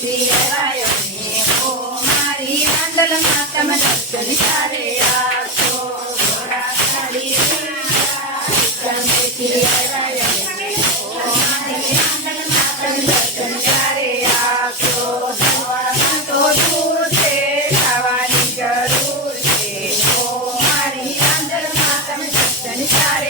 તમે દર્શન તમે દર્શન સારે રાખો ખાવાની જરૂર છે મારી અંદર તમે દર્શન સારે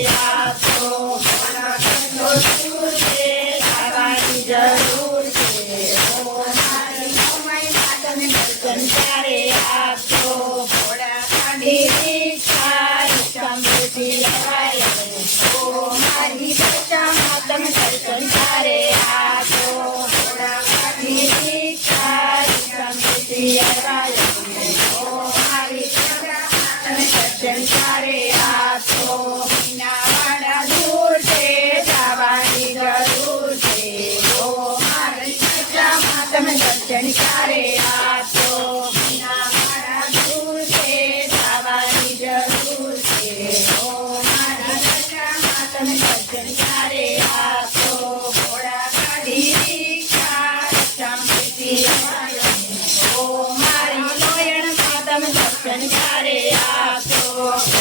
સંસારે આપજો ભોળા ખાંડી દીક્ષા સમૃદ્ધિ લવાય ઓ મારી દશા માતમ સંસારે આપજો ભોળા ખાંડી દીક્ષા સમૃદ્ધિ લવાય સંચારે આપો.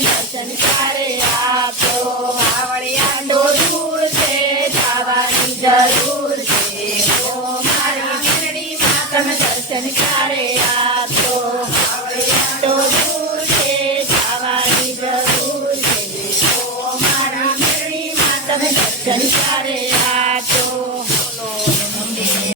દર્શન ક્યારે આપો.